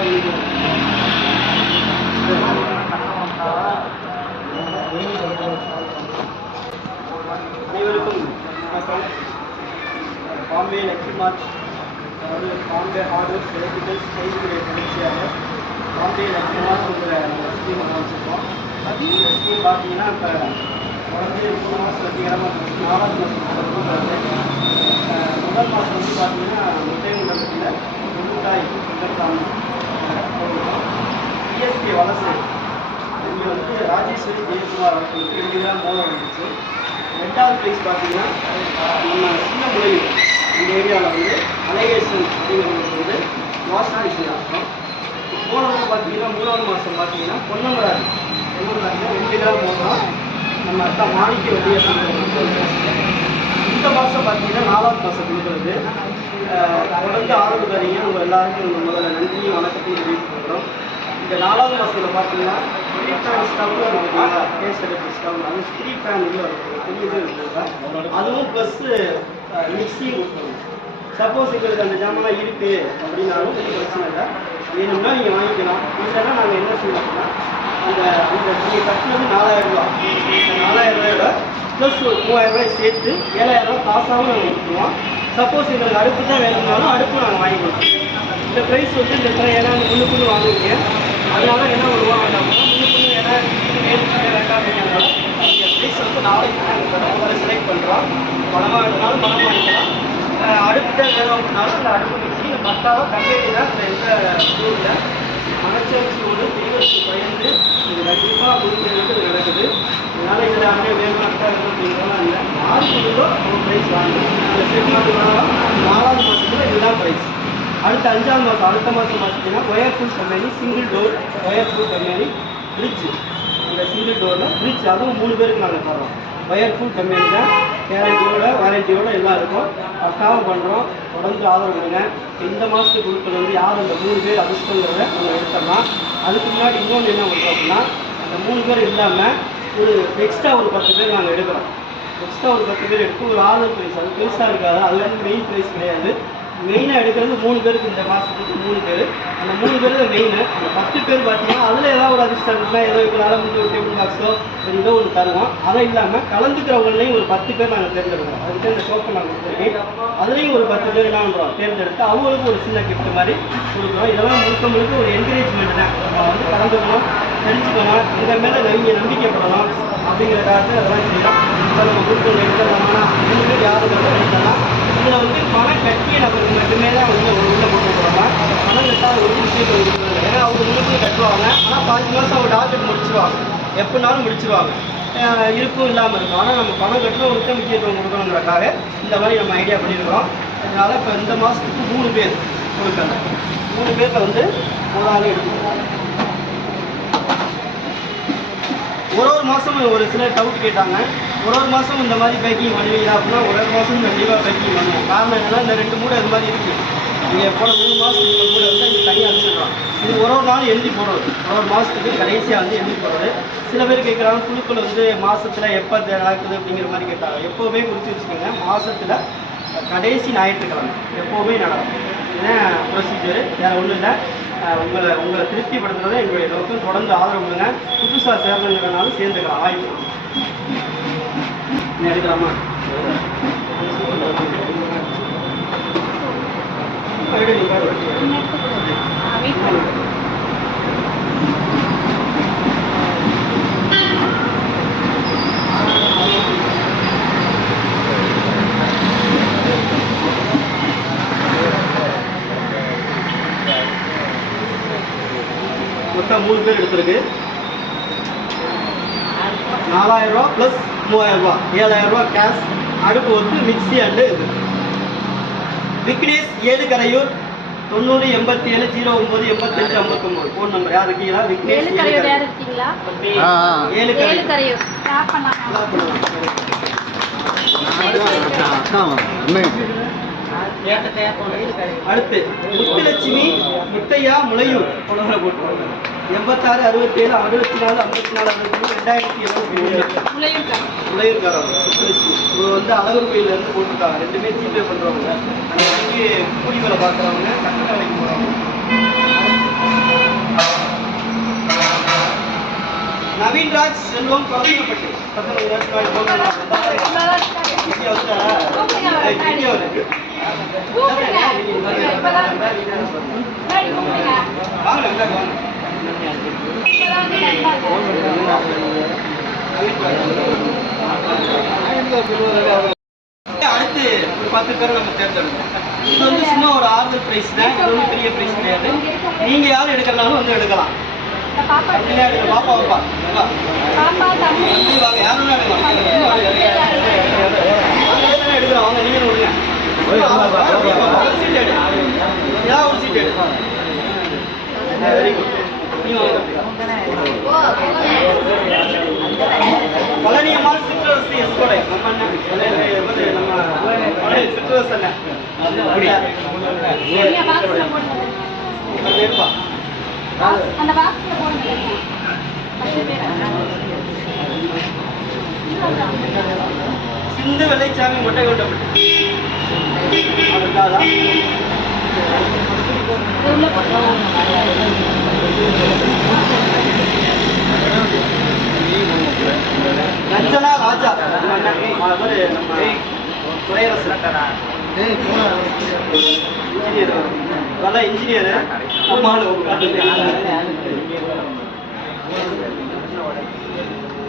அனைவருக்கும் வணக்கம். பாம்பே லக்கி மார்ட், அதாவது பாம்பே ஹார்ட்வேர்ஸ் எலக்ட்ரிக்கல்ஸ் கைவினை பயிற்சியாக பாம்பே லக்கி மார்ட்ங்கிற ஸ்கீம் ஆரம்பிச்சிருக்கோம். இந்த ஸ்கீம் பார்த்தீங்கன்னா இப்போ தொடர்ந்து 3 மாதம் வெற்றிகரமாக 4வது மாதம் வருது. முதல் மாதம் வந்து பார்த்தீங்கன்னா முட்டையங்குளத்தில் முழுதாய் சிஎஸ்கே வலசை இங்கே வந்து ராஜேஸ்வரி ஜெயக்குமார் அவர்களுக்கு 2 கிராம் மோதிரம் வந்துச்சு. 2வது ப்ரைஸ் பார்த்தீங்கன்னா நம்ம சின்ன முளையூர் இந்த ஏரியாவில் வந்து அலைகேசன் அப்படிங்கிறவங்களுக்கு வந்து வாசனா விஷயம். போனவங்க பார்த்தீங்கன்னா 3வது மாதம் பார்த்தீங்கன்னா பொன்னமராஜ் 2 கிராம் மோதிரம் நம்ம அக்கா மாணிக்க வெளியே. இந்த மாதம் பார்த்தீங்கன்னா 4வது மாதம் கொடுக்குறது. தொடர்ந்து ஆதரவு தரீங்க. உங்கள் எல்லாருக்கும் முதல்ல நன்றியும் வணக்கத்தையும் தெரிவிச்சுக்கிறோம். இந்த 4வது மாதத்தில் பார்த்தீங்கன்னா ஸ்ட்ரீட் ஃபேன் ஸ்டவ்வு இருக்குங்களா, கேஸ் எலக்ட்ரிக் ஸ்டவ், அது ஸ்ட்ரீட் ஃபேன் உள்ள பெரிய இது இருக்குங்க. அதுவும் ப்ளஸ்ஸு மிக்சியும் கொடுக்கணும். சப்போஸ் எங்களுக்கு அந்த ஜாமெல்லாம் இருக்குது அப்படின்னாலும் கொஞ்சம் பிரச்சனை இல்லை, வேணும்னா நீங்கள் வாங்கிக்கலாம். இல்லைன்னா நாங்கள் என்ன செய்வோம்னா அந்த நீங்கள் கட்டினது 4000 ரூபா, 4000 ரூபாயோட ப்ளஸ் ஒரு 3000 ரூபாய் சேர்த்து 7000 ரூபா காசாகவும் நாங்கள் கொடுத்துருவோம். சப்போஸ் எங்களுக்கு அடுப்பு தான் வேணும்னாலும் அடுப்பு நாங்கள் வாங்கி கொடுப்போம். இந்த ப்ரைஸ் வந்து இந்த இடத்துல ஏன்னா முன்னுக்குன்னு வாங்குவீங்க, அதனால என்ன பண்ணுவோம் அப்படின்னா முன்னுக்குன்னு ஏன்னா வேண்டாம் அப்படிங்கிறதால இந்த ப்ரைஸ் வந்து நாளைக்கு நாங்கள் செலக்ட் பண்ணுறோம். பணமாக வேணுனாலும் பணம் வாங்கிக்கலாம். அடுப்பு தான் வேணும் அப்படின்னாலும் அந்த அடுப்பு மிக்சி மத்தாவோ கம்பெனி தான் எந்த ஸ்கூலில் மனச்சாட்சியோடு தெய்வத்துக்கு பயந்து இது கண்டிப்பாக முடிஞ்சது நடக்குது. அதனால் இதில் அப்படியே வேணுமாட்டா அப்படிங்கிறதெல்லாம் இல்லை. 6 கிலோ ஒரு ப்ரைஸ் வாங்கணும். அந்த செகண்ட் 4வது மாதத்தில் இதுதான் ப்ரைஸ். அடுத்த 5வது மாதம் அடுத்த மாதம் பார்த்தீங்கன்னா Whirlpool company single door Whirlpool company fridge. இந்த சிங்கிள் டோரில் ஃப்ரிட்ஜ் அதுவும் 3 பேருக்கு நாங்கள் தரோம். ஒயர்ஃபுல் கம்பெனி தான், கேரண்டியோட வாரண்டியோட எல்லாம் இருக்கும். பக்காவும் பண்ணுறோம். தொடர்ந்து ஆதரவு கொடுங்க. இந்த மாதத்துக்கு கொடுப்பது வந்து யார் அந்த 3 பேர் அதிர்ஷ்டங்கிறத நம்ம எடுத்துடலாம். அதுக்கு முன்னாடி இன்னொன்று என்ன பண்ணுறோம் அப்படின்னா அந்த 3 பேர் இல்லாமல் ஒரு எக்ஸ்ட்ரா ஒரு 10 பேர் நாங்கள் எடுக்கிறோம். எக்ஸ்ட்ரா ஒரு 10 பேர் எடுத்து ஒரு ஆதரவு ப்ரைஸ், அது பெருசாக இருக்காது, அது வந்து மெயின் ப்ரைஸ் கிடையாது. மெயினாக எடுக்கிறது 3 பேருக்கு. இந்த மாதத்துக்கு 3 பேர். அந்த 3 பேர் தான் மெயின். அந்த 10 பேர் பார்த்தீங்கன்னா அதில் ஏதாவது ஒரு அதிர்ஷ்டம் இருக்குன்னா ஏதோ இப்போனால வந்து ஒரு டேபிள் பாக்ஸோ ஏதோ ஒன்று தருவோம். அதை இல்லாமல் கலந்துக்கிறவங்களையும் ஒரு 10 பேர் நாங்கள் தேர்ந்தெடுக்கிறோம். அதுக்கு இந்த டோக்கன் நாங்கள் கொடுத்துருக்கேன். அதுலேயும் ஒரு 10 பேர் என்ன பண்ணுறோம் தேர்ந்தெடுத்து அவங்களுக்கு ஒரு சின்ன கிஃப்ட் மாதிரி கொடுக்குறோம். இதெல்லாம் முழுக்க ஒரு என்கரேஜ்மெண்ட் தான். நம்ம வந்து கலந்துக்கணும், தெரிஞ்சுக்கணும், எங்கள் மேலே நீங்கள் நம்பிக்கைப்படணும் அப்படிங்கிறதுக்காக அதெல்லாம் செய்யலாம். இப்போ நம்ம கொடுக்கணும் எடுத்துடலாம்னா 3 பேர் யாரும் எடுத்துடலாம். இதில் வந்து பணம் கட்டிய நபருக்கு மட்டுமே தான் வந்து உள்ள கொண்டு போகலாம். பணம் கட்டாத ஒரு விஷயத்தை கொடுக்குறது. ஏன்னா அவங்க முழுக்க கட்டுவாங்க, ஆனால் 5 மாதம் அவங்க டார்கெட் முடிச்சிருவாங்க, எப்படினாலும் முடிச்சிருவாங்க, இருக்கும் இல்லாமல் இருக்கும். ஆனால் நம்ம பணம் கட்டுறவங்களுக்கு முக்கியத்துவம் கொடுக்கணுங்கிறக்காக இந்த மாதிரி நம்ம ஐடியா பண்ணியிருக்கிறோம். அதனால் இப்போ இந்த மாதத்துக்கு 3 பேர் கொடுக்கணும். 3 பேரில் வந்து ஒரு ஆள் எடுத்துக்கணும். ஒரு மாதமும் ஒரு சிலர் டவுட் கேட்டாங்க, ஒரு மாதம் இந்த மாதிரி பேக்கிங் பண்ணுவீங்களா அப்படின்னா ஒரு மாதம் கண்டிப்பாக பேக்கிங் பண்ணுவோம். காரணம் என்னென்னா இந்த 2 மூடை அது மாதிரி இருக்குது. நீங்கள் போன 3 மாதத்துக்கு இந்த மூடை வந்து இங்கே தனியாக அடிச்சிடுறோம். இது ஒரு நாள் எழுதி போடுறது, ஒரு மாதத்துக்கு கடைசியாக வந்து எழுதி போடுறது. சில பேர் கேட்குறாங்க குழுக்கள் வந்து மாதத்தில் எப்போ நடக்குது அப்படிங்கிற மாதிரி கேட்டாங்க. எப்போவுமே குறித்து வச்சுக்கோங்க, மாதத்தில் கடைசி ஞாயிற்றுக்கிழமை எப்போவுமே நடக்கும். இதுதான் ப்ரொசீஜரு, வேறு ஒன்றும் இல்லை. உங்களை திருப்திப்படுத்துறதை எங்களுடைய நோக்கம். தொடர்ந்து ஆதரவு கொடுங்க. புதுசாக சேர்ந்ததுனாலும் சேர்ந்துக்கலாம். வாய்ப்பு எடுக்கலாமா? மொத்தம் 3 பேர் எடுத்துருக்கு. 4000 ரூபா ப்ளஸ் 3000 ரூபா, 7000 ரூபா கேஷ். அடுப்பு வந்து மிக்சி அண்டு இது. விக்னேஷ் ஏழுகரையூர் 90 87 09 85 59 ஃபோன் நம்பர். யார் இருக்கீங்களா? விக்னேஷ் ஏழுகரையூர் இருக்கீங்களா? ஏழுகரையூர் ஸ்டாப் பண்ணலாம். அடுத்து முத்துலட்சுமி முத்தையா முளையூர் 86 67 64 54 2023 முளையூர்காரங்க. இவர் வந்து அழகர் கோயிலேருந்து போட்டிருக்காங்க. 2 ஜிபே பண்ணுறவங்க. அங்கே கூலி வேலை பார்க்குறவங்க, கட்டட வேலைக்கு போகிறவங்க. கவின்ராஜ் செல்வம் குழந்தைப்பட்டு அடுத்து ஒரு 10 பேரை நம்ம தேர்ந்தெடுக்கணும். இது வந்து சும்மா ஒரு ஆறுதல் பிரைஸ் தான், இது வந்து பெரிய பிரைஸ் கிடையாது. நீங்க யாரும் எடுக்கிறனாலும் வந்து எடுக்கலாம். பாப்பா வைப்பா வாங்க, யாரும் எடுக்கலாம் வாங்க, நீங்க விடுங்க. சீட் எடு, ஏதாவது ஒரு சீட் எடு. Very good. பழனியம்மாள் சிற்றரசு எஸ்கோடை நம்ம சிற்றரசு என்ன சிந்து வெள்ளைச்சாமி மொட்டை கொண்டப்பட்டு ரஞ்சனா ராஜா இன்ஜினியர் நல்ல இன்ஜினியர்.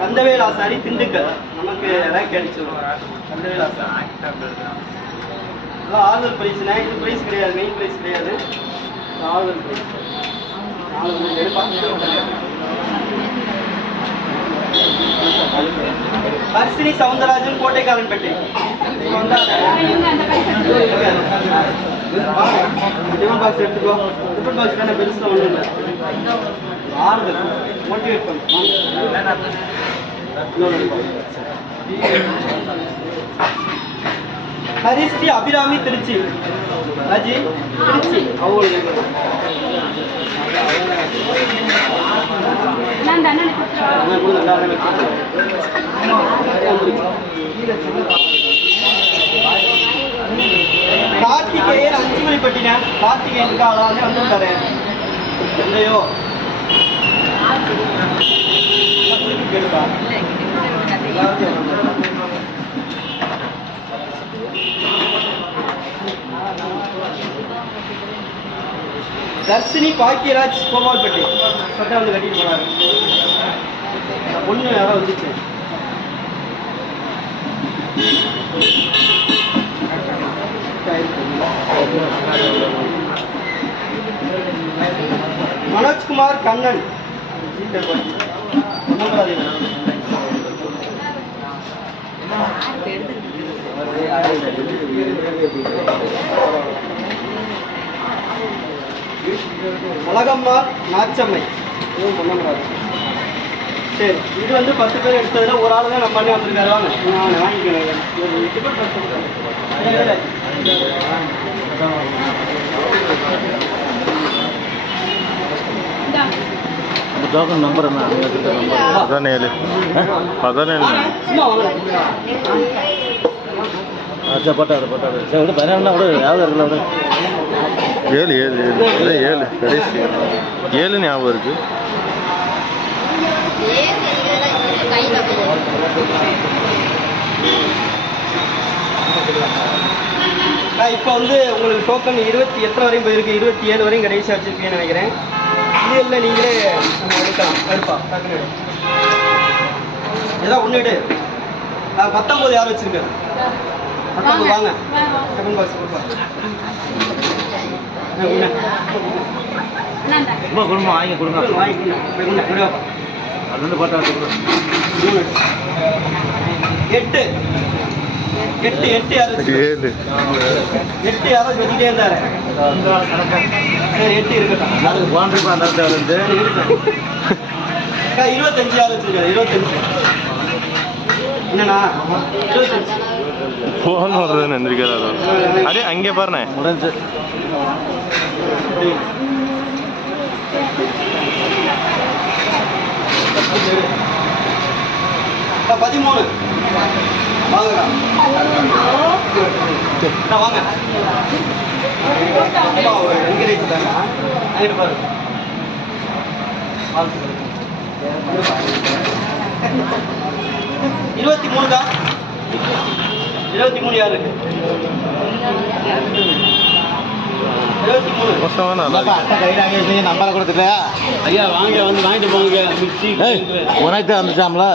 கந்தவேல் ஆசாரி திண்டுக்கல் நமக்கு ரேங்க் அடிச்சிடும். கந்தவேல் ஆசாரி ஆறுதல் பிரைஸ். இது பிரைஸ் கிடையாது, மெயின் பிரைஸ் கிடையாது, ஆறுதல் prize. Harshini Soundararajan Kottaikaranpettai. Tiffin box எடுத்துக்கோ. டிஃபன் பாக்ஸ் தானே பெருசாக ஒன்றும் இல்லை. ஆறுதல் மோட்டிவேட் பண்ணு. ஹரிஸ்ரீ அபிராமி திருச்சி. ராஜி திருச்சி கார்த்திகேயன் அஞ்சுமணிப்பட்டின. கார்த்திகேயனுக்கு ஆளாக வந்துட்டாரு. இல்லையோ கேளுப்பா. தர்ஷினி பாக்கியராஜ் கோபால்பட்டி. சட்டை வந்து கட்டிட்டு போனாரு. பொண்ணு யாரோ வந்துச்சு. மனோஜ்குமார் கண்ணன். அழகம்மாள் நாச்சம்மை. சரி, இது வந்து 10 பேர் எடுத்ததுல ஒரு ஆள் தான் நம்ம பண்ணி வந்திருக்காரு. வாங்க வாங்கிக்கிறேன். டோக்கன் நம்பர் என்ன? 17 அச்சா பட்டாது சரி விட 12 விட யாவது இருக்குல்ல விட 7 கடைசி 7 ஞாபகம் இருக்கு. இப்போ வந்து உங்களுக்கு டோக்கன் 20 எத்தனை வரையும் போயிருக்கு? 27 வரையும் கடைசியாக வச்சிருக்கீங்கன்னு நினைக்கிறேன். இது இல்லை, நீங்களே நம்ம எடுக்கலாம். எடுப்பா டக்குனு ஏதாவது ஒன்று எடு. 19 யார் வச்சிருக்கேன்? 19 வாங்க. செகண்ட் பாக்ஸ் கொடுப்பா. குடும்பம் வாங்கி கொடுங்க. அது வந்து பார்த்தா 8 யாரும் 8 யாரும் சொல்லிட்டே இருந்தாரு. சரி 8 இருக்கட்டும். அதுக்கு போன்றிப்பா அந்த இடத்துல வந்து 25 யாரும் வச்சிருக்காரு. 25 என்னண்ணா 25 ஃபோன் வருதுன்னு எந்திரிக்கிறாரு. அடே அங்கே பாருண்ணே முடிஞ்சு 13 வாங்கடா. வாங்க என்கரேஜ் தாங்க. பாரு 23 தான் 23 யாரு 23 மோசமான ஆளா என்னப்பா அட்டை கையில் வாங்கி வச்சீங்க நம்பரை கொடுத்துட்டா ஐயா வாங்க வந்து வாங்கிட்டு போங்க மிக்ஸி உனக்கு தான் வந்துச்சாம்ல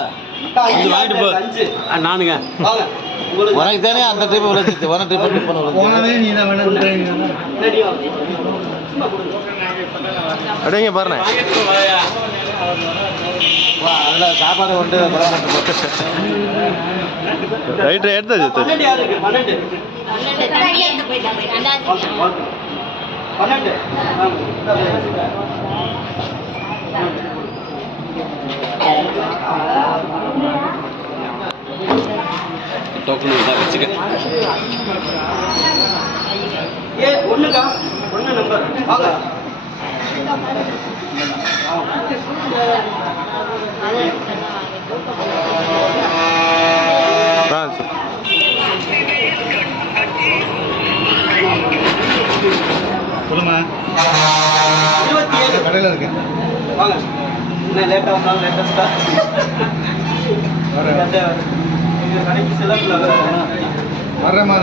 வந்து வாங்கிட்டு போ 5 நானுங்க வாங்க உங்களுக்கு உனக்கு தானே அந்த ட்ரிப் விளைச்சிச்சு உன ட்ரிப் ட்ரிப் பண்ண விளைச்சு நீ தான் வேணும் ரெடி வாங்க சும்மா கொடுங்க அப்படியே இங்கே பாருண்ணே அதில் சாப்பாடு கொண்டு பரவாயில்ல போட்டு ரைட்டு எடுத்தாச்சு 12 யாரு இருக்கு 12 ஓகே ஓகே 12 டோக்கன் தான் வச்சுக்க ஏ ஒண்ணுக்கா ஒண்ணு நம்பர் வாங்க ஆ சரி சொல்லுமா 27 கடையில் இருக்கு வாங்க என்ன லேட்டாக வந்தாலும் லேட்டஸ்டா எங்க கடைக்கு செலவுல வர்றேம்மா